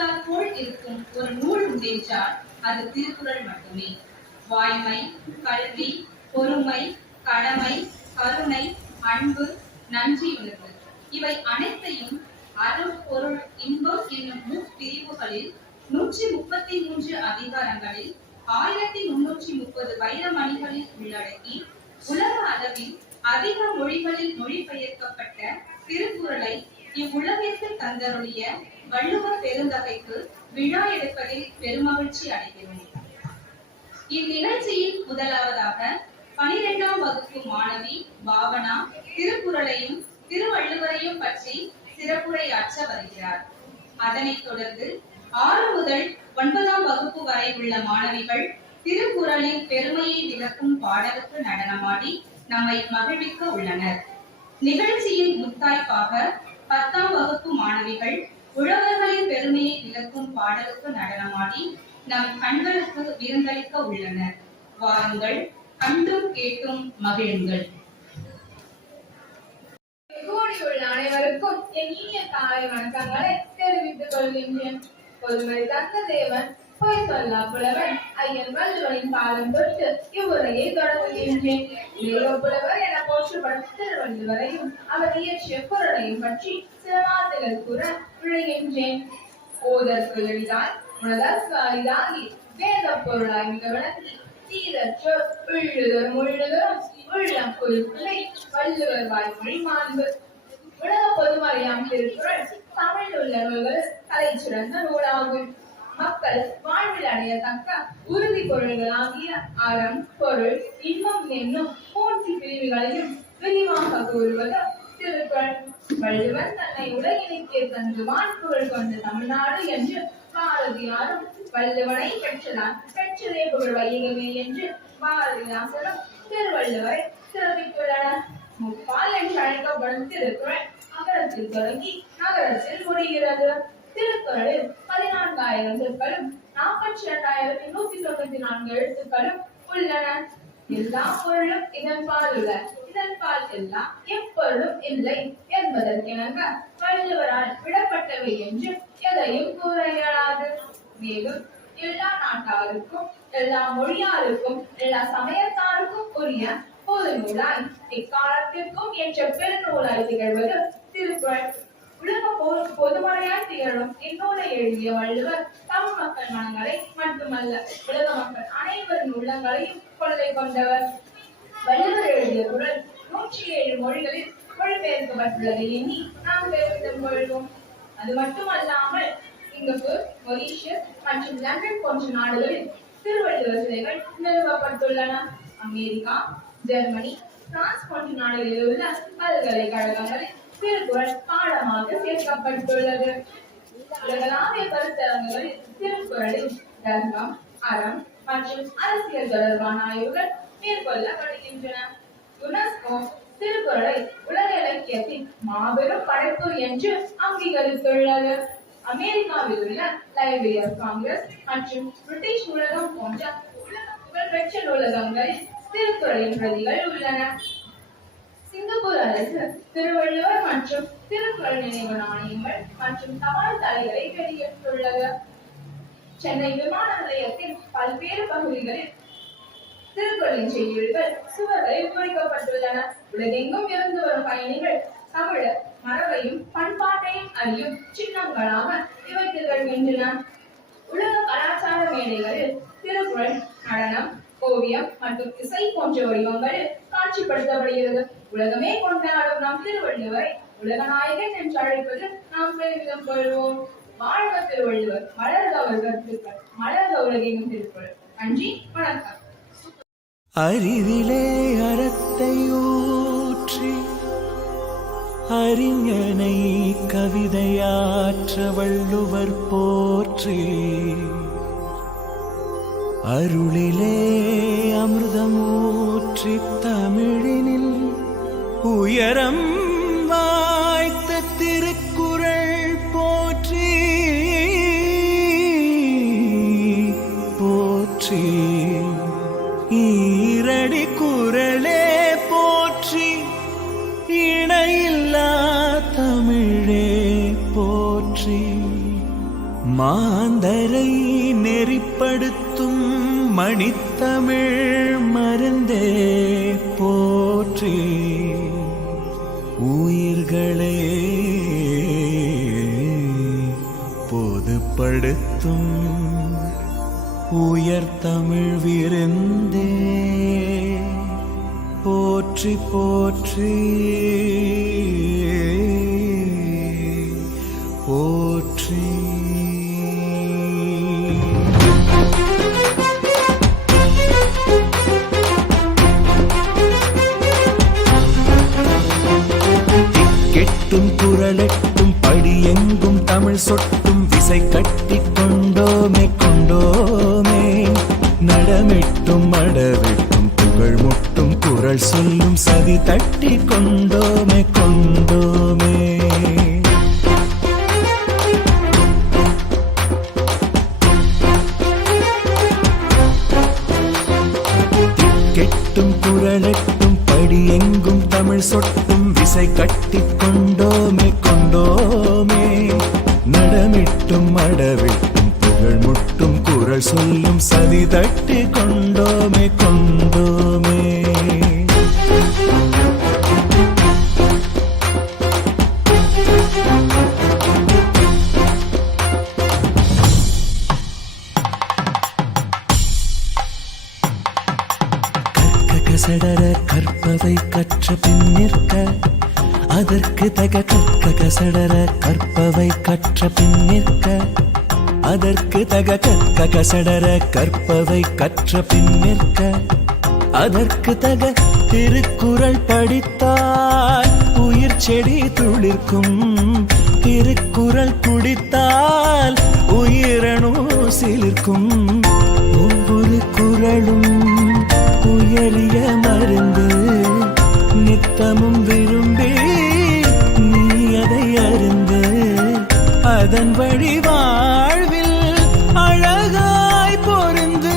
அடுத்தாற்போல் இருக்கும் ஒரு நூல் உண்டென்றால் அது திருக்குறள் மட்டுமே. வாய்மை, கல்வி, பொறுமை, கடமை, கருணை, அன்பு, நன்றியுணர்வு இவை அனைத்தையும் அறம், பொருள், இன்பம் என்னும் முப்பிரிவுகளில் 133 அதிகாரங்களில் 1330 வைரமணிகளில் உள்ளடக்கி உலக அளவில் அதிக மொழிகளில் மொழிபெயர்க்கப்பட்ட திருக்குறளை இவ்வுலகிற்கு தந்தருடைய வள்ளுவர் பெருந்தகைக்கு விழா எடுப்பதில் பெருமகிழ்ச்சி அடைகிறோம். இந்நிகழ்ச்சியில் முதலாவதாக 12ஆம் வகுப்பு மாணவி பாவனா திருக்குறளையும் திருவள்ளுவரையும் பற்றி சிறப்புரையாற்ற வருகிறார். அதனைத் தொடர்ந்து 6 முதல் 9ஆம் வகுப்பு வரை உள்ள மாணவிகள் திருக்குறளின் பெருமையை விளக்கும் பாடலுக்கு நடனமாடி நம்மை மகிழ்விக்க உள்ளனர். நிகழ்ச்சியின் முத்தாய்ப்பாக 10ஆம் வகுப்பு மாணவிகள் உழவர்களின் பெருமையை விளக்கும் பாடலுக்கு நடனமாடி நம் கண்களுக்கு விருந்தளிக்க உள்ளனர். வாருங்கள், கண்டும் கேட்டும் மகிழுங்கள். கூடியுள்ள அனைவருக்கும் என் இனிய காலை வணக்கங்களை தெரிவித்துக் கொள்கின்றேன். பொதுமறை தந்த தேவன், பொய் சொல்லா புலவன் ஐயன் வள்ளுவரின் பாதம் தொட்டு இவ்வுரையை தொடங்குகின்றேன். புலவர் என போற்றப்படும் திருவள்ளுவரையும் அவர் இயற்றிய குறளையும் பற்றி சில வார்த்தைகள் கூற விழுகின்றேன். ஓதற்கு எளிதாய் உணதற்கு அரிதாகி வேத பொருளாய் மிக விளங்கி தீரற்ற உள்ளுதரும் உள்ளுதரும் உள்ளம் பொருட்களை வள்ளுவர் வாய்மொழி மாண்பு. உலக பொதுமறையாம் திருக்குறள் தமிழில் உள்ள நூல்கள் தலை சிறந்த நூலாகும். மக்கள் வாழ்வில் அடையத்தக்க உறுதி பொருள்களாகிய அறம், பொருள், இன்பம் என்னும் 3 பிரிவுகளையும் விரிவாக கூறுவது திருக்குறள். வள்ளுவன் தன்னை உலகினுக்கே தந்து வான்புகழ் கொண்ட தமிழ்நாடு என்று பாரதியாரும் வள்ளுவனை பெற்றதான் பெற்றதே புகழ் வையகமே என்று பாரதிதாசனும் திருவள்ளுவரை சிறப்பித்துள்ளனர். முப்பால் என்று அழைக்கப்படும் திருக்குறள் அகரத்தில் தொடங்கி நகரத்தில் முடிகிறது. திருக்குறளில் 14,000 சொற்களும் 42,194 எழுத்துக்களும் உள்ளன. எல்லா பொருளும் இதன்பால் உள்ள, இதன்பால் எல்லாம் எப்பொருளும் இல்லை என்பதற்கிணங்க வள்ளுவரால் விடப்பட்டவை என்று எதையும் கூற இயலாது. மேலும் எல்லா நாட்டாருக்கும், எல்லா மொழியாருக்கும், எல்லா சமயத்தாருக்கும் உரிய பொது நூலாய் எக்காலத்திற்கும் என்ற பெருநூலாய் திகழ்வது திருக்குறள். உலக பொதுமறையாய் திகழும் இந்நூலை எழுதிய வள்ளுவர் தமிழ் மக்கள் மனங்களை மட்டுமல்ல, உலக மக்கள் அனைவரின் உள்ளங்களையும் கொள்ளை கொண்டவர். வள்ளுவர் எழுதிய குறள் 107 மொழிகளில் மொழிபெயர்க்கப்பட்டுள்ளதை எண்ணி நாம் பெருமிதம் கொள்வோம். அது மட்டுமல்லாமல் சிங்கப்பூர், மொரீஷியஸ் மற்றும் லண்டன் போன்ற நாடுகளில் திருவள்ளுவர் சிலைகள் நிறுவப்பட்டுள்ளன. அமெரிக்கா, ஜெர்மனி, பிரான்ஸ் போன்ற நாடுகளில் உள்ள பல்கலைக்கழகங்களில் திருக்குறள் பாடமாக சேர்க்கப்பட்டுள்ளது. உலகளாவிய கருத்தரங்குகளில் திருக்குறளில் தர்மம், அறம் மற்றும் அரசியல் தொடர்பான ஆய்வுகள் மேற்கொள்ளப்படுகின்றன. யுனெஸ்கோ திருக்குறளை உலக இலக்கியத்தின் மாபெரும் படைப்பு என்று அங்கீகரித்துள்ளது. அமெரிக்காவில் உள்ள லைப்ரரி ஆஃப் காங்கிரஸ் மற்றும் பிரிட்டிஷ் நூலகம் போன்ற உலக புகழ்பெற்ற நூலகங்களில் திருக்குறளின் பிரதிகள் உள்ளன. சிங்கப்பூர் அரசு திருவள்ளுவர் மற்றும் திருக்குறள் நினைவு நாணயங்கள் மற்றும் தபால் தலைகளை வெளியிட்டுள்ளது. சென்னை விமான நிலையத்தின் பல்வேறு பகுதிகளில் திருக்குறளின் செய்யுள்கள் சுவர்களில் பொறிக்கப்பட்டுள்ளன. உலகெங்கும் இருந்து வரும் பயணிகள் தமிழர் மரபையும் பண்பாட்டையும் அறியும் சின்னங்களாக இவை திகழ்கின்றன. உலக கலாச்சார மேடைகளில் திருக்குறள் நடனம், ஓவியம் மற்றும் இசை போன்ற வடிவங்களில் காட்சிப்படுத்தப்படுகிறது. உலகமே கொண்டாடும் நம் திருவள்ளுவரை உலகநாயகன் என்று அழைப்பது நாம் பெருமிதம் கொள்வோம். வாழ்க திருவள்ளுவர், மலர்க அவர் கருத்துக்கள், மலர்க உலகெங்கும் திருக்குறள். நன்றி, வணக்கம். அறிவிலே அறத்தை ஊற்றி அறிஞனை கவிதையாற்ற வள்ளுவர் போற்றி, அருளிலே அமிர்தமூற்றி தமிழினில் உயரம் வாய்த்த திருக்குறள் போற்றி போற்றி, ஈரடி குறளே போற்றி, இணையில்லா தமிழே போற்றி, மாந்தரை நெறிப்படுத்தும் மணித்தமிழ் மருந்தே போற்றி உயிர்களே பொதுப்படுத்தும் உயர் தமிழ் விருந்தே போற்றி போற்றி போற்றி. திக்கெட்டும் குரலெட்டும் படியெங்கும் தமிழ் சொட்டும் விசை கட்டி கொண்டோமே கொண்டோமே நடமிட்டும் அடவிட்டும் புகழ் முட்டும் குரல் சொல்லும் சதி தட்டி கொண்டோமே கொண்டோமே. கெட்டும் குரலெட்டும் படியெங்கும் தமிழ் சொட்டும் விசை கட்டி கொண்டோமே கொண்டோமே நடமிட்டும் அடவிட்டும் புகழ் முட்டும் குரல் சொல்லும் சதி தட்டி கொண்டோமே கொண்டோமே. கசடர கற்பவை கற்ற பின் நிற்க அதற்கு தக கற்க கசடர கற்பவை கற்ற பின் நிற்க அதற்கு தக கற்க கசடர கற்பவை கற்ற பின் நிற்க அதற்கு தக திருக்குறள் படித்தால் உயிர் செடி துளிர்க்கும் திருக்குறள் குடித்தால் உயிரணு சிலிர்க்கும் ஒவ்வொரு குறளும் உயரிய மருந்து நித்தமும் விரும்பி நீ அதை அருந்து அதன் வழி வாழ்வில் அழகாய் பொருந்து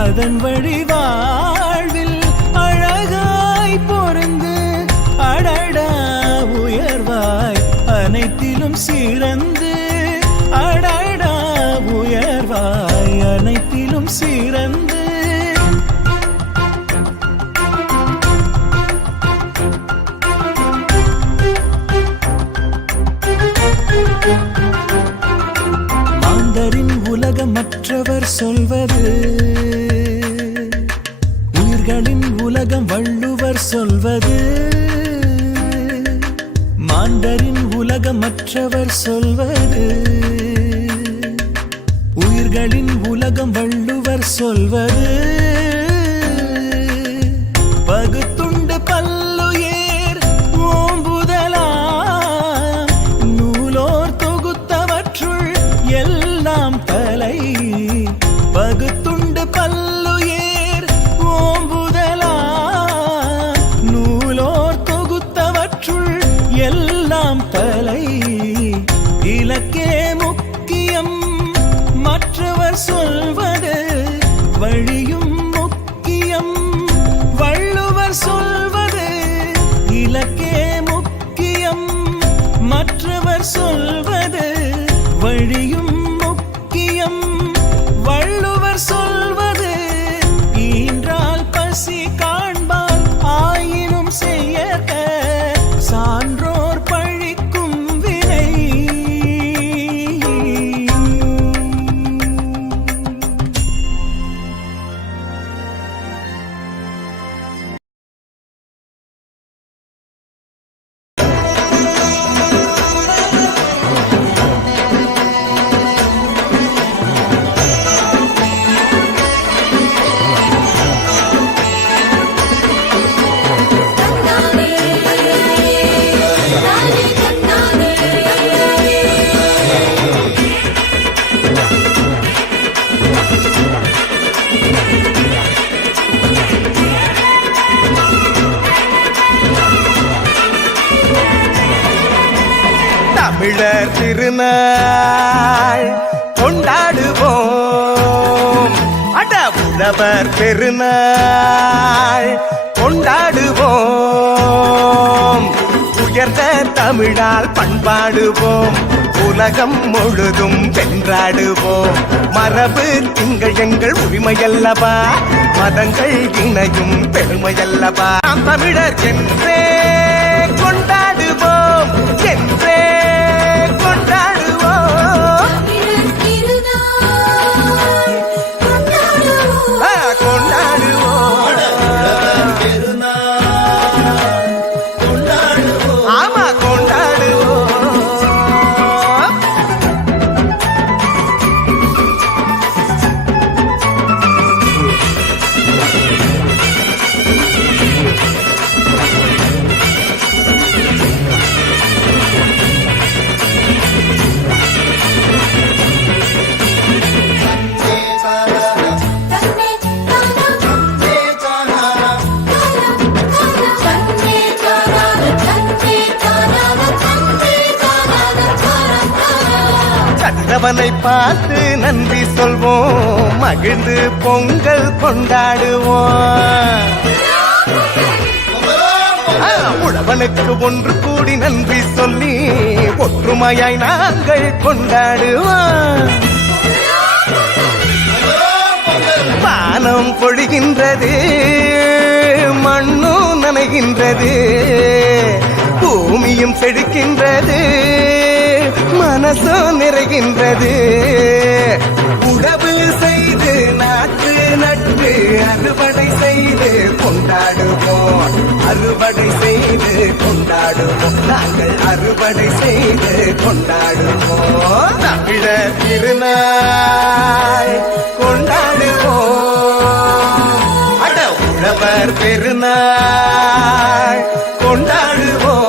அதன் வழி வாழ்வில் அழகாய் பொருந்து அடடா உயர்வாய் அனைத்திலும் சிறந்து அடடா உயர்வாய் அனைத்திலும் சிறந்து. மாந்தரின் உலகம் மற்றவர் சொல்வது உயிர்களின் உலகம் வள்ளுவர் சொல்வது மாந்தரின் உலகம் மற்றவர் சொல்வது உயிர்களின் உலகம் வள்ளுவர் சொல்வது பகுத்துண்டு பல்லுயர் ஓம்புதலாம் நூலோர் தொகுத்தவற்றுள் எல்லாம் தலை பகுத்துண்டு பல்லுயர் ஓம்புதலாம் நூலோர் தொகுத்தவற்றுள் எல்லாம் தலை இலக்கே முக்கியம் மற்றவர் சொல்வது வழியும் முக்கியம் வள்ளுவர் சொல்வது இலக்கே முக்கியம் மற்றவர் சொல்வது வழியும் முக்கியம் வள்ளுவர் சொல்வது ஈன்றால் பசி காண்பான் ஆயினும் செய்யற்க சான்றோர் பழிக்கும் வினை. தமிழர் திருநாள் கொண்டாடுவோம் அட உழவர் பெருநாள் கொண்டாடுவோம் உயர்ந்த தமிழால் பண்பாடுவோம் உலகம் முழுதும் வென்றாடுவோம். மரபு திங்கள் எங்கள் உரிமையல்லவா, மதங்கள் இணையும் பெருமையல்லவா. நாம் தமிழர் என்றே கொண்டாடுவோம், என்றே கொண்டாடுவோம். ஆமா கொண்டாடுவோம். சந்திரவனை பார்த்து நன்றி சொல்வோம், மகிழ்ந்து பொங்கல் கொண்டாடுவோம். உழவனுக்கு ஒன்று கூடி நன்றி சொல்லி ஒற்றுமையாய் நாங்கள் கொண்டாடுவோம். வானம் பொழிகின்றது, மண்ணும் நனைகின்றது, பூமியும் செழிக்கின்றது, மனசும் நிறைகின்றது. உழவு செய்து நாற்று நட்டு அறுவடை செய்து கொண்டாடுவோம், அறுவடை செய்து கொண்டாடுவோம், நாங்கள் அறுவடை செய்து கொண்டாடுவோம். தமிழர் திருநாள் கொண்டாடுவோம், அட உழவர் பெருநாள் கொண்டாடுவோம்.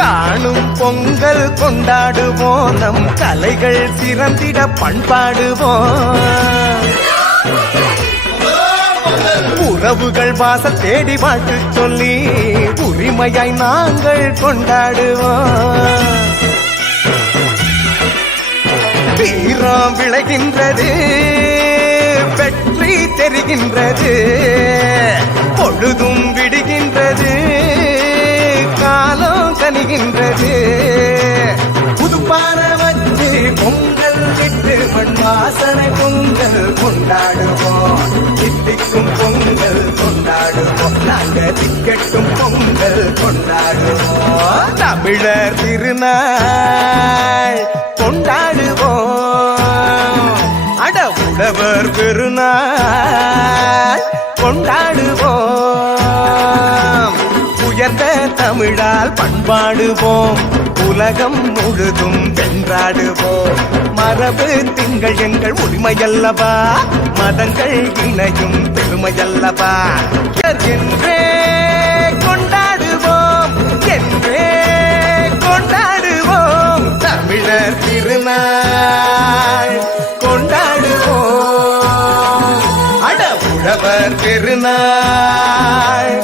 காணும் பொங்கல் கொண்டாடுவோம், நம் கலைகள் சிறந்திட பண்பாடுவோம். உறவுகள் வாசல் தேடி வாழ்த்து சொல்லி உரிமையாய் நாங்கள் கொண்டாடுவோம். வீரம் விளைகின்றது, வெற்றி தெரிகின்றது, பொழுதும் விடுகின்றது, காலம் கனிகின்றது. புதுப்பான வச்சு பொங்கல் விட்டு மண் வாசனை பொங்கல் கொண்டாடுவோம், தித்திக்கும் பொங்கல் கொண்டாடுவோம், நாங்க திக்கட்டும் பொங்கல் கொண்டாடுவோம். தமிழர் திருநாள் கொண்டாடுவோம், அட உழவர் பெருநாள் கொண்டாடுவோம். உயர்ந்த தமிழால் பண்பாடுவோம், உலகம் முழுதும் வென்றாடுவோம். மரபு திங்கள் எங்கள் உரிமையல்லவா, மதங்கள் இணையும் பெருமையல்லவா. என்றே கொண்டாடுவோம், என்றே கொண்டாடுவோம். தமிழர் திருநாள் கொண்டாடுவோம், அட உழவர் பெருநாள்